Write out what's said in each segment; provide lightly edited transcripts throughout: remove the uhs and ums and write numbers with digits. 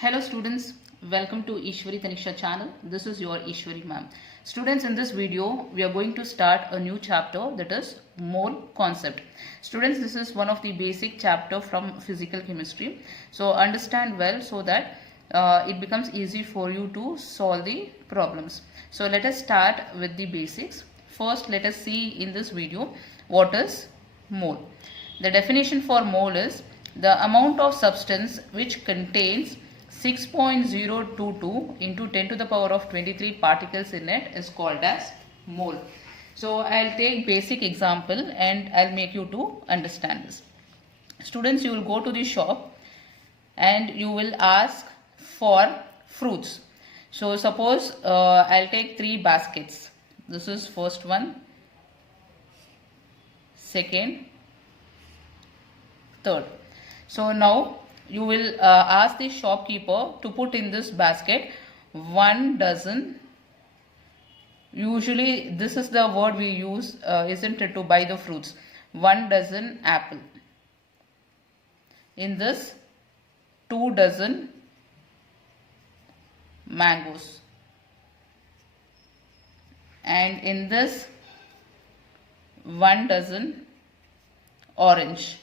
Hello students, welcome to Eshwari Thaniksha channel. This is your Eshwari ma'am. Students, in this video we are going to start a new chapter, that is mole concept. Students, this is one of the basic chapter from physical chemistry. So understand well so that it becomes easy for you to solve the problems. So let us start with the basics. First, let us see in this video what is mole. The definition for mole is the amount of substance which contains 6.022 into 10 to the power of 23 particles in it is called as mole. So I'll take basic example and I'll make you to understand this. Students, you will go to the shop and you will ask for fruits. So suppose I'll take 3 baskets. This is first one, second, third. So now you will ask the shopkeeper to put in this basket 1 dozen. Usually this is the word we use, isn't it, to buy the fruits. 1 dozen apple. In this 2 dozen mangoes. And in this 1 dozen orange.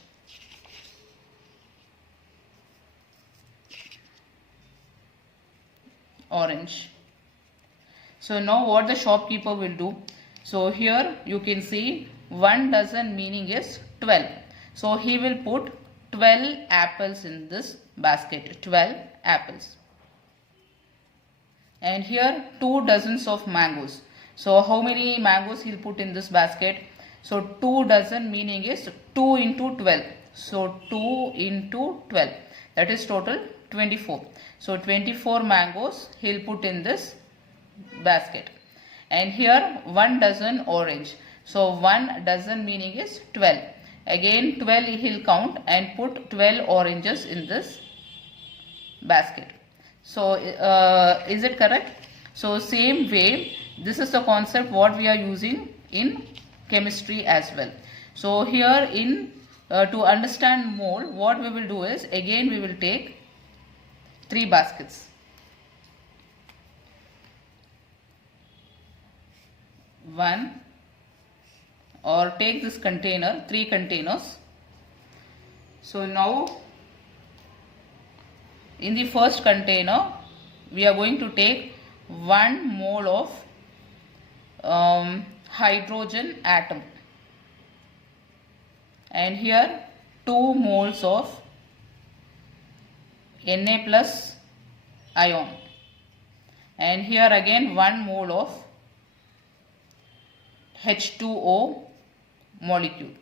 So now what the shopkeeper will do, so here you can see 1 dozen meaning is 12. So he will put 12 apples in this basket, 12 apples. And here 2 dozens of mangoes. So how many mangoes he'll put in this basket? So 2 dozen meaning is 2 into 12. So 2 into 12, that is total 24. So 24 mangoes he'll put in this basket. And here 1 dozen orange. So 1 dozen meaning is 12. Again 12 he'll count and put 12 oranges in this basket. So is it correct? So same way, this is the concept what we are using in chemistry as well. So here in to understand mole, what we will do is, again we will take 3 baskets. One, or take this container, 3 containers. So now in the first container we are going to take 1 mole of hydrogen atom, and here 2 moles of Na plus ion, and here again 1 mole of H2O molecule.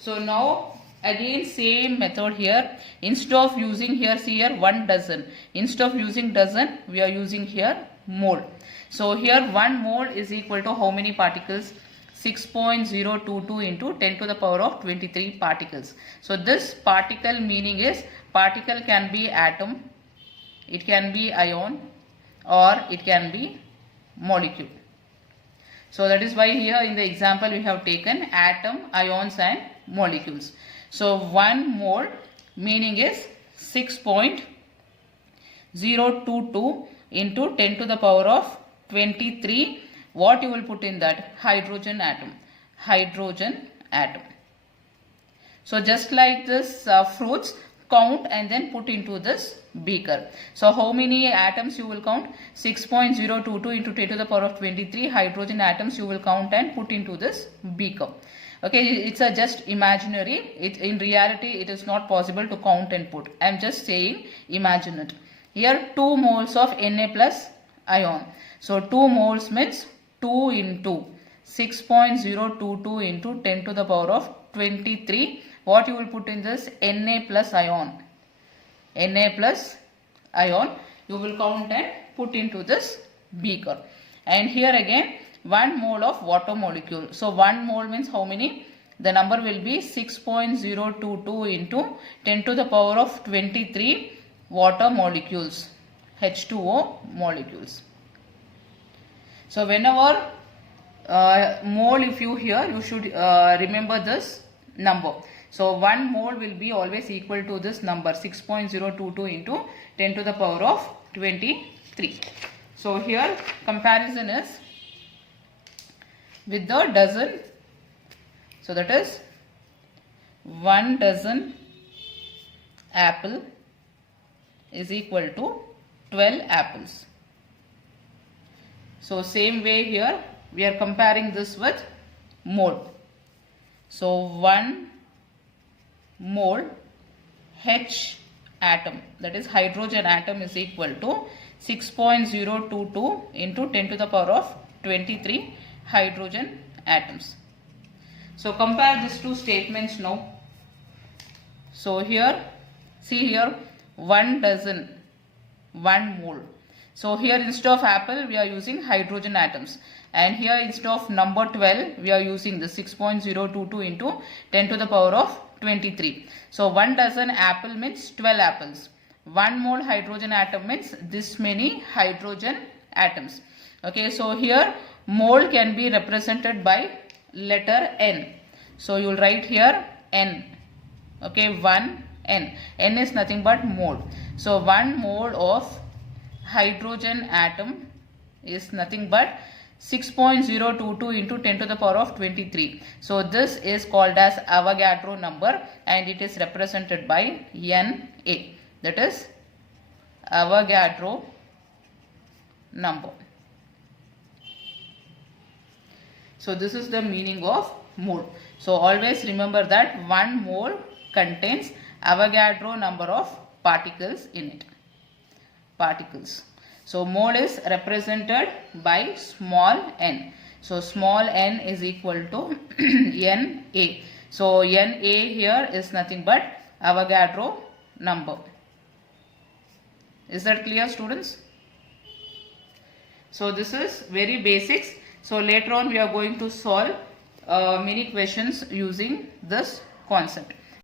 So now again same method here. Instead of using here, see here 1 dozen, instead of using dozen we are using here mole. So here 1 mole is equal to how many particles? 6.022 into 10 to the power of 23 particles. So this particle meaning is, particle can be atom, it can be ion, or it can be molecule. So that is why here in the example we have taken atom, ions and molecules. So 1 mole meaning is 6.022 into 10 to the power of 23. What you will put in that? Hydrogen atom. Hydrogen atom. So just like this fruits, count and then put into this beaker. So how many atoms you will count? 6.022 into 10 to the power of 23 hydrogen atoms you will count and put into this beaker. Okay, it's a just imaginary. In reality it is not possible to count and put. I am just saying, imagine it. Here 2 moles of Na plus ion. So 2 moles means 2 into 6.022 into 10 to the power of 23. What you will put in this? Na plus ion. Na plus ion you will count and put into this beaker. And here again 1 mole of water molecule. So 1 mole means how many? The number will be 6.022 into 10 to the power of 23 water molecules, H2O molecules. So whenever mole if you hear, you should remember this number. So 1 mole will be always equal to this number 6.022 into 10 to the power of 23. So here comparison is with the dozen. So that is 1 dozen apple is equal to 12 apples. So same way here we are comparing this with mole. So 1 mole H atom, that is hydrogen atom, is equal to 6.022 into 10 to the power of 23 hydrogen atoms. So compare these two statements now. So here, see here, 1 dozen, 1 mole. So here instead of apple we are using hydrogen atoms, and here instead of number 12 we are using the 6.022 into 10 to the power of 23. So 1 dozen apple means 12 apples. 1 mole hydrogen atom means this many hydrogen atoms. Okay, so here mole can be represented by letter N. So you will write here N. Okay, 1 N. N is nothing but mole. So 1 mole of hydrogen atom is nothing but 6.022 into 10 to the power of 23. So this is called as Avogadro number, and it is represented by Na. That is Avogadro number. So this is the meaning of mole. So always remember that 1 mole contains Avogadro number of particles in it. Particles. So mole is represented by small n. So small n is equal to Na. So Na here is nothing but Avogadro number. Is that clear, students? So this is very basics. So later on we are going to solve many questions using this concept.